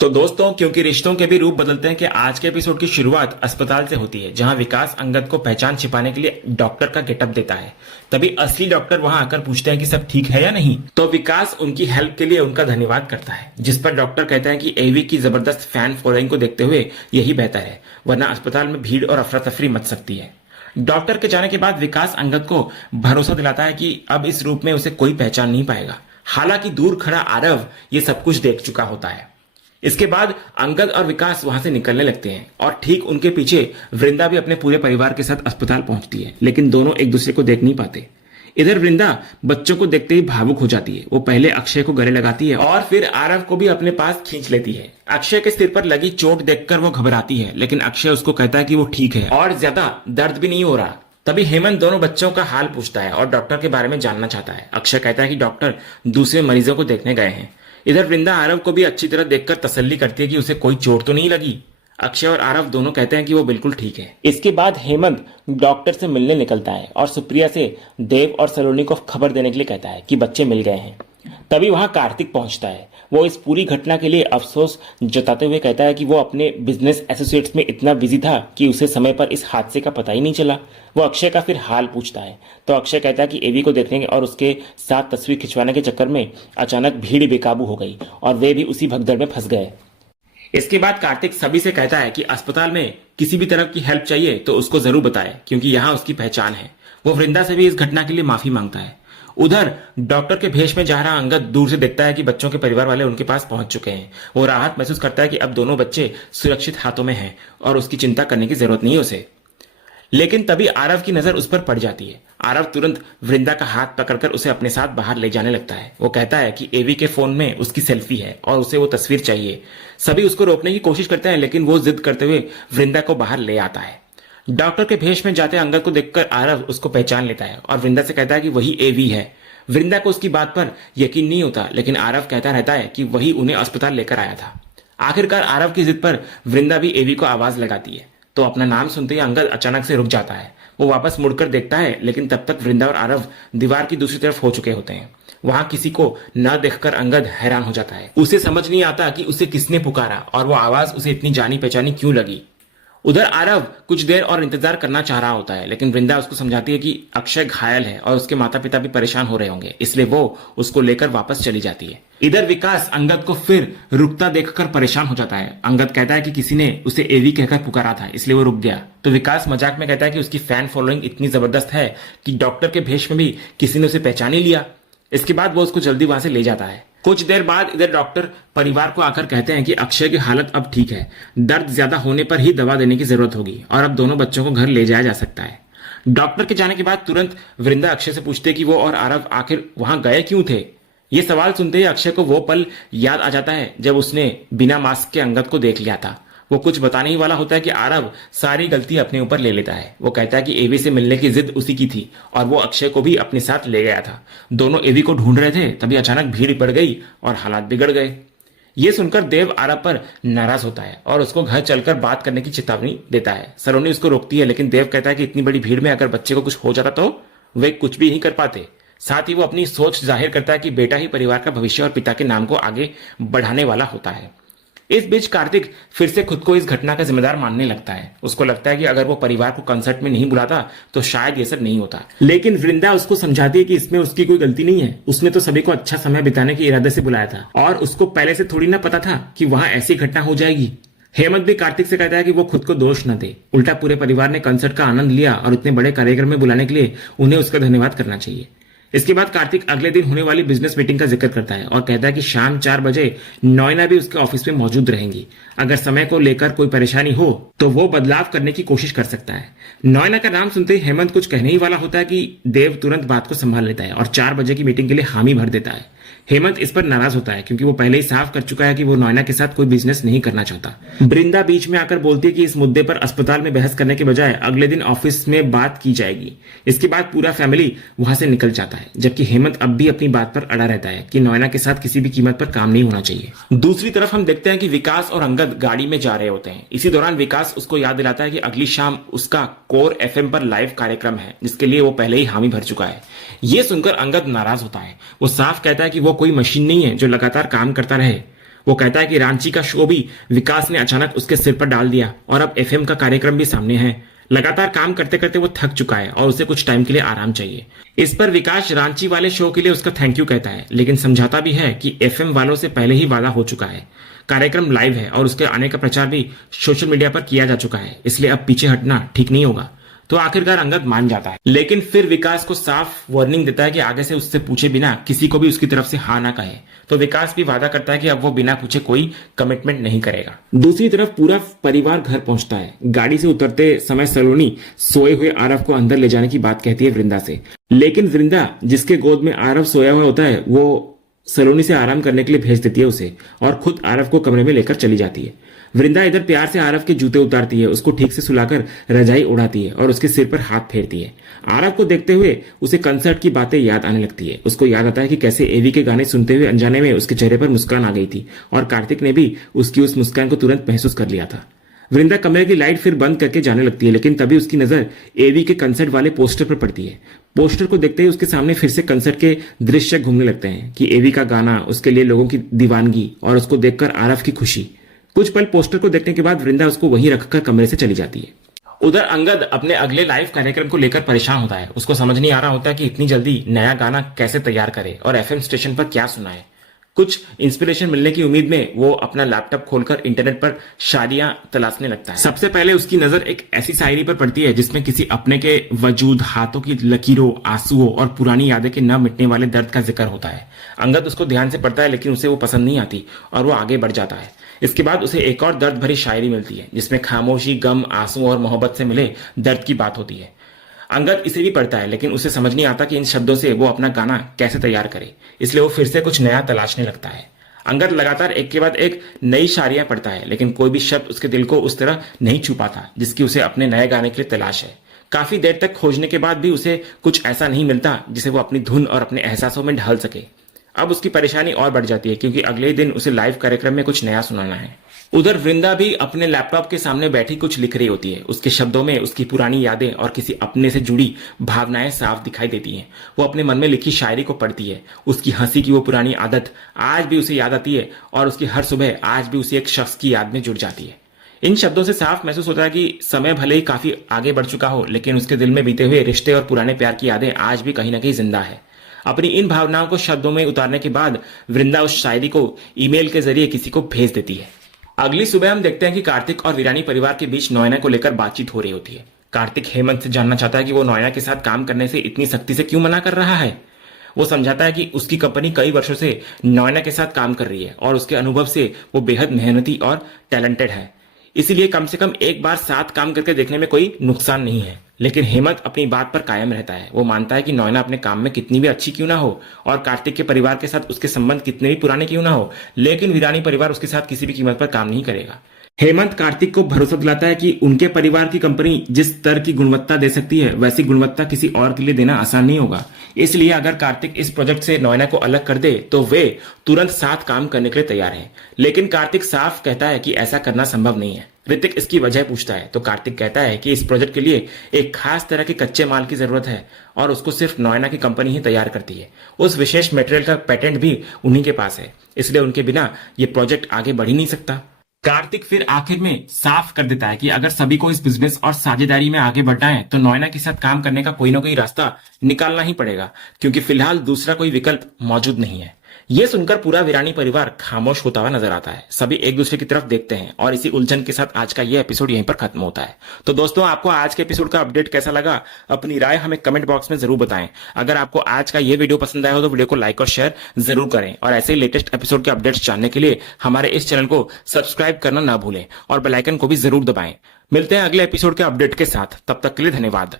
तो दोस्तों, क्योंकि रिश्तों के भी रूप बदलते हैं कि आज के एपिसोड की शुरुआत अस्पताल से होती है, जहां विकास अंगद को पहचान छिपाने के लिए डॉक्टर का गेटअप देता है। तभी असली डॉक्टर वहां आकर पूछते हैं कि सब ठीक है या नहीं। तो विकास उनकी हेल्प के लिए उनका धन्यवाद करता है, जिस पर डॉक्टर कहता है कि एवी की जबरदस्त फैन फॉलोइंग को देखते हुए यही बेहतर है, वरना अस्पताल में भीड़ और अफरा तफरी मच सकती है। डॉक्टर के जाने के बाद विकास अंगद को भरोसा दिलाता है कि अब इस रूप में उसे कोई पहचान नहीं पाएगा। हालांकि दूर खड़ा आरव ये सब कुछ देख चुका होता है। इसके बाद अंगद और विकास वहां से निकलने लगते हैं और ठीक उनके पीछे वृंदा भी अपने पूरे परिवार के साथ अस्पताल पहुंचती है, लेकिन दोनों एक दूसरे को देख नहीं पाते। इधर वृंदा बच्चों को देखते ही भावुक हो जाती है। वो पहले अक्षय को गले लगाती है और फिर आरव को भी अपने पास खींच लेती है। अक्षय के सिर पर लगी चोट देखकर वो घबराती है, लेकिन अक्षय उसको कहता है कि वो ठीक है और ज्यादा दर्द भी नहीं हो रहा। तभी हेमंत दोनों बच्चों का हाल पूछता है और डॉक्टर के बारे में जानना चाहता है। अक्षय कहता है कि डॉक्टर दूसरे मरीजों को देखने गए हैं। इधर वृंदा आरव को भी अच्छी तरह देखकर तसल्ली करती है कि उसे कोई चोट तो नहीं लगी। अक्षय और आरव दोनों कहते हैं कि वो बिल्कुल ठीक है। इसके बाद हेमंत डॉक्टर से मिलने निकलता है और सुप्रिया से देव और सलोनी को खबर देने के लिए कहता है कि बच्चे मिल गए हैं। तभी वहां कार्तिक पहुंचता है। वो इस पूरी घटना के लिए अफसोस जताते हुए कहता है कि वो अपने बिजनेस एसोसिएट्स में इतना बिजी था कि उसे समय पर इस हादसे का पता ही नहीं चला। वो अक्षय का फिर हाल पूछता है तो अक्षय कहता है कि एवी को देखने और उसके साथ तस्वीर खिंचवाने के चक्कर में अचानक भीड़ बेकाबू हो गई और वे भी उसी भगदड़ में फंस गए। इसके बाद कार्तिक सभी से कहता है कि अस्पताल में किसी भी तरह की हेल्प चाहिए तो उसको जरूर बताए, क्योंकि यहाँ उसकी पहचान है। वो वृंदा से भी इस घटना के लिए माफी मांगता है। उधर डॉक्टर के भेष में जा रहा अंगद दूर से देखता है कि बच्चों के परिवार वाले उनके पास पहुंच चुके हैं। वो राहत महसूस करता है कि अब दोनों बच्चे सुरक्षित हाथों में हैं और उसकी चिंता करने की जरूरत नहीं है उसे। लेकिन तभी आरव की नजर उस पर पड़ जाती है। आरव तुरंत वृंदा का हाथ पकड़कर उसे अपने साथ बाहर ले जाने लगता है। वो कहता है कि एवी के फोन में उसकी सेल्फी है और उसे वो तस्वीर चाहिए। सभी उसको रोकने की कोशिश करते हैं, लेकिन वो जिद करते हुए वृंदा को बाहर ले आता है। डॉक्टर के भेष में जाते अंगद को देखकर आरव उसको पहचान लेता है और वृंदा से कहता है कि वही एवी है। वृंदा को उसकी बात पर यकीन नहीं होता, लेकिन आरव कहता रहता है कि वही उन्हें अस्पताल लेकर आया था। आखिरकार आरव की जिद पर वृंदा भी एवी को आवाज लगाती है, तो अपना नाम सुनते ही अंगद अचानक से रुक जाता है। वो वापस मुड़कर देखता है, लेकिन तब तक वृंदा और आरव दीवार की दूसरी तरफ हो चुके होते हैं। वहां किसी को न देखकर अंगद हैरान हो जाता है। उसे समझ नहीं आता कि उसे किसने पुकारा और वो आवाज उसे इतनी जानी पहचानी क्यों लगी। उधर आरव कुछ देर और इंतजार करना चाह रहा होता है, लेकिन वृंदा उसको समझाती है कि अक्षय घायल है और उसके माता पिता भी परेशान हो रहे होंगे, इसलिए वो उसको लेकर वापस चली जाती है। इधर विकास अंगद को फिर रुकता देखकर परेशान हो जाता है। अंगद कहता है कि किसी ने उसे एवी कहकर पुकारा था, इसलिए वो रुक गया। तो विकास मजाक में कहता है कि उसकी फैन फॉलोइंग इतनी जबरदस्त है कि डॉक्टर के भेष में भी किसी ने उसे पहचान ही लिया। इसके बाद वो उसको जल्दी वहां से ले जाता है। कुछ देर बाद इधर डॉक्टर परिवार को आकर कहते हैं कि अक्षय की हालत अब ठीक है, दर्द ज्यादा होने पर ही दवा देने की जरूरत होगी और अब दोनों बच्चों को घर ले जाया जा सकता है। डॉक्टर के जाने के बाद तुरंत वृंदा अक्षय से पूछते कि वो और आरव आखिर वहां गए क्यों थे। ये सवाल सुनते ही अक्षय को वो पल याद आ जाता है जब उसने बिना मास्क के अंगद को देख लिया था। वो कुछ बताने ही वाला होता है कि आरव सारी गलती अपने ऊपर ले लेता है। वो कहता है कि एवी से मिलने की जिद उसी की थी और वो अक्षय को भी अपने साथ ले गया था। दोनों एवी को ढूंढ रहे थे, तभी अचानक भीड़ बढ़ गई और हालात बिगड़ गए। ये सुनकर देव आरव पर नाराज होता है और उसको घर चलकर बात करने की चेतावनी देता है। सलोनी उसको रोकती है, लेकिन देव कहता है कि इतनी बड़ी भीड़ में अगर बच्चे को कुछ हो जाता तो वे कुछ भी नहीं कर पाते। साथ ही वो अपनी सोच जाहिर करता है कि बेटा ही परिवार का भविष्य और पिता के नाम को आगे बढ़ाने वाला होता है। इस बीच कार्तिक फिर से खुद को इस घटना का जिम्मेदार मानने लगता है। उसको लगता है कि अगर वो परिवार को कंसर्ट में नहीं बुलाता तो शायद ये सब नहीं होता। लेकिन वृंदा उसको समझाती है कि इसमें उसकी कोई गलती नहीं है। उसने तो सभी को अच्छा समय बिताने के इरादे से बुलाया था और उसको पहले से थोड़ी ना पता था कि वहां ऐसी घटना हो जाएगी। हेमंत भी कार्तिक से कहता है कि वो खुद को दोष न दे, उल्टा पूरे परिवार ने कंसर्ट का आनंद लिया और इतने बड़े कार्यक्रम में बुलाने के लिए उन्हें उसका धन्यवाद करना चाहिए। इसके बाद कार्तिक अगले दिन होने वाली बिजनेस मीटिंग का जिक्र करता है और कहता है कि शाम 4 बजे नॉयना भी उसके ऑफिस में मौजूद रहेंगी। अगर समय को लेकर कोई परेशानी हो तो वो बदलाव करने की कोशिश कर सकता है। नॉयना का नाम सुनते ही हेमंत कुछ कहने ही वाला होता है कि देव तुरंत बात को संभाल लेता है और 4 बजे की मीटिंग के लिए हामी भर देता है। हेमंत इस पर नाराज होता है क्योंकि वो पहले ही साफ कर चुका है कि वो नॉयना के साथ कोई बिजनेस नहीं करना चाहता। वृंदा बीच में आकर बोलती है कि इस मुद्दे पर अस्पताल में बहस करने के बजाय अगले दिन ऑफिस में बात की जाएगी। इसके बाद पूरा फैमिली वहां से निकल जाता है, जबकि हेमंत अब भी अपनी बात पर अड़ा रहता है कि नॉयना के साथ किसी भी कीमत पर काम नहीं होना चाहिए। दूसरी तरफ हम देखते हैं कि विकास और अंगद गाड़ी में जा रहे होते हैं। इसी दौरान विकास उसको याद दिलाता है कि अगली शाम उसका कोर एफएम पर लाइव कार्यक्रम है, जिसके लिए वो पहले ही हामी भर चुका है। ये सुनकर अंगद नाराज होता है। वो साफ कहता है कि वो कोई मशीन नहीं है जो लगातार काम करता रहे। वो कहता है कि रांची का शो भी विकास ने अचानक उसके सिर पर डाल दिया और अब एफएम का कार्यक्रम भी सामने है। लगातार काम करते करते वो थक चुका है और उसे कुछ टाइम के लिए आराम चाहिए। इस पर विकास रांची वाले शो के लिए उसका थैंक यू कहता है, लेकिन समझाता भी है कि एफएम वालों से पहले ही वादा हो चुका है। कार्यक्रम लाइव है और उसके आने का प्रचार भी सोशल मीडिया पर किया जा चुका है, इसलिए अब पीछे हटना ठीक नहीं होगा। तो आखिरकार अंगद मान जाता है, लेकिन फिर विकास को साफ वार्निंग देता है कि आगे से उससे पूछे बिना किसी को भी उसकी तरफ से हाँ ना कहे। तो विकास भी वादा करता है कि अब वो बिना पूछे कोई कमिटमेंट नहीं करेगा। दूसरी तरफ पूरा परिवार घर पहुंचता है। गाड़ी से उतरते समय सलोनी सोए हुए आरव को अंदर ले जाने की बात कहती है वृंदा से, लेकिन वृंदा जिसके गोद में आरव सोया हुआ होता है वो सलोनी से आराम करने के लिए भेज देती है उसे और खुद आरव को कमरे में लेकर चली जाती है। वृंदा इधर प्यार से आरव के जूते उतारती है, उसको ठीक से सुलाकर रजाई उड़ाती है और उसके सिर पर हाथ फेरती है। आरव को देखते हुए उसे कंसर्ट की बातें याद आने लगती है। उसको याद आता है कि कैसे एवी के गाने सुनते हुए अनजाने में उसके चेहरे पर मुस्कान आ गई थी और कार्तिक ने भी उसकी उस मुस्कान को तुरंत महसूस कर लिया था। वृंदा कमरे की लाइट फिर बंद करके जाने लगती है, लेकिन तभी उसकी नजर एवी के कंसर्ट वाले पोस्टर पर पड़ती है। पोस्टर को देखते ही उसके सामने फिर से कंसर्ट के दृश्य घूमने लगते हैं कि एवी का गाना, उसके लिए लोगों की दीवानगी और उसको देखकर आरव की खुशी। कुछ पल पोस्टर को देखने के बाद वृंदा उसको वहीं रखकर कमरे से चली जाती है। उधर अंगद अपने अगले लाइव कार्यक्रम को लेकर परेशान होता है। उसको समझ नहीं आ रहा होता कि इतनी जल्दी नया गाना कैसे तैयार करे और एफएम स्टेशन पर क्या सुनाए। कुछ इंस्पिरेशन मिलने की उम्मीद में वो अपना लैपटॉप खोलकर इंटरनेट पर शायरियां तलाशने लगता है। सबसे पहले उसकी नजर एक ऐसी शायरी पर पड़ती है जिसमें किसी अपने के वजूद, हाथों की लकीरों, आंसुओं और पुरानी यादें के न मिटने वाले दर्द का जिक्र होता है। अंगद उसको ध्यान से पढ़ता है, लेकिन उसे वो पसंद नहीं आती और वो आगे बढ़ जाता है। इसके बाद उसे एक और दर्द भरी शायरी मिलती है जिसमें खामोशी, गम, आंसू और मोहब्बत से मिले दर्द की बात होती है। अंगद इसे भी पढ़ता है, लेकिन उसे समझ नहीं आता कि इन शब्दों से वो अपना गाना कैसे तैयार करे, इसलिए वो फिर से कुछ नया तलाशने लगता है। अंगद लगातार एक के बाद एक नई शायरियां पढ़ता है, लेकिन कोई भी शब्द उसके दिल को उस तरह नहीं छू पाता जिसकी उसे अपने नए गाने के लिए तलाश है। काफी देर तक खोजने के बाद भी उसे कुछ ऐसा नहीं मिलता जिसे वो अपनी धुन और अपने एहसासों में ढाल सके। अब उसकी परेशानी और बढ़ जाती है क्योंकि अगले दिन उसे लाइव कार्यक्रम में कुछ नया सुनाना है। उधर वृंदा भी अपने लैपटॉप के सामने बैठी कुछ लिख रही होती है। उसके शब्दों में उसकी पुरानी यादें और किसी अपने से जुड़ी भावनाएं साफ दिखाई देती हैं। वो अपने मन में लिखी शायरी को पढ़ती है। उसकी हंसी की वो पुरानी आदत आज भी उसे याद आती है और उसकी हर सुबह आज भी उसे एक शख्स की याद में जुड़ जाती है। इन शब्दों से साफ महसूस होता है कि समय भले ही काफी आगे बढ़ चुका हो, लेकिन उसके दिल में बीते हुए रिश्ते और पुराने प्यार की यादें आज भी कहीं ना कहीं जिंदा है। अपनी इन भावनाओं को शब्दों में उतारने के बाद वृंदा उस शायरी को ईमेल के जरिए किसी को भेज देती है। अगली सुबह हम देखते हैं कि कार्तिक और वीरानी परिवार के बीच नोएना को लेकर बातचीत हो रही होती है। कार्तिक हेमंत से जानना चाहता है कि वो नोएना के साथ काम करने से इतनी सख्ती से क्यों मना कर रहा है। वो समझाता है कि उसकी कंपनी कई वर्षों से नोएना के साथ काम कर रही है और उसके अनुभव से वो बेहद मेहनती और टैलेंटेड है, इसीलिए कम से कम एक बार साथ काम करके देखने में कोई नुकसान नहीं है। लेकिन हेमंत अपनी बात पर कायम रहता है। वो मानता है कि नोएना अपने काम में कितनी भी अच्छी क्यों ना हो और कार्तिक के परिवार के साथ उसके संबंध कितने भी पुराने क्यों ना हो, लेकिन वीरानी परिवार उसके साथ किसी भी कीमत पर काम नहीं करेगा। हेमंत कार्तिक को भरोसा दिलाता है कि उनके परिवार की कंपनी जिस स्तर की गुणवत्ता दे सकती है वैसी गुणवत्ता किसी और के लिए देना आसान नहीं होगा। इसलिए अगर कार्तिक इस प्रोजेक्ट से नोएना को अलग कर दे तो वे तुरंत साथ काम करने के लिए तैयार हैं। लेकिन कार्तिक साफ कहता है कि ऐसा करना संभव नहीं है। ऋतिक इसकी वजह पूछता है तो कार्तिक कहता है कि इस प्रोजेक्ट के लिए एक खास तरह के कच्चे माल की जरूरत है और उसको सिर्फ नोएना की कंपनी ही तैयार करती है। उस विशेष मटेरियल का पेटेंट भी उन्हीं के पास है, इसलिए उनके बिना ये प्रोजेक्ट आगे बढ़ ही नहीं सकता। कार्तिक फिर आखिर में साफ कर देता है कि अगर सभी को इस बिजनेस और साझेदारी में आगे बढ़ना है तो नोएना के साथ काम करने का कोई ना कोई रास्ता निकालना ही पड़ेगा, क्योंकि फिलहाल दूसरा कोई विकल्प मौजूद नहीं है। यह सुनकर पूरा वीरानी परिवार खामोश होता हुआ नजर आता है। सभी एक दूसरे की तरफ देखते हैं और इसी उलझन के साथ आज का यह एपिसोड यहीं पर खत्म होता है। तो दोस्तों, आपको आज के एपिसोड का अपडेट कैसा लगा, अपनी राय हमें कमेंट बॉक्स में जरूर बताएं। अगर आपको आज का यह वीडियो पसंद आया हो तो वीडियो को लाइक और शेयर जरूर करें और ऐसे ही लेटेस्ट एपिसोड के अपडेट्स जानने के लिए हमारे इस चैनल को सब्सक्राइब करना ना भूलें और बेल आइकन को भी जरूर दबाएं। मिलते हैं अगले एपिसोड के अपडेट के साथ, तब तक के लिए धन्यवाद।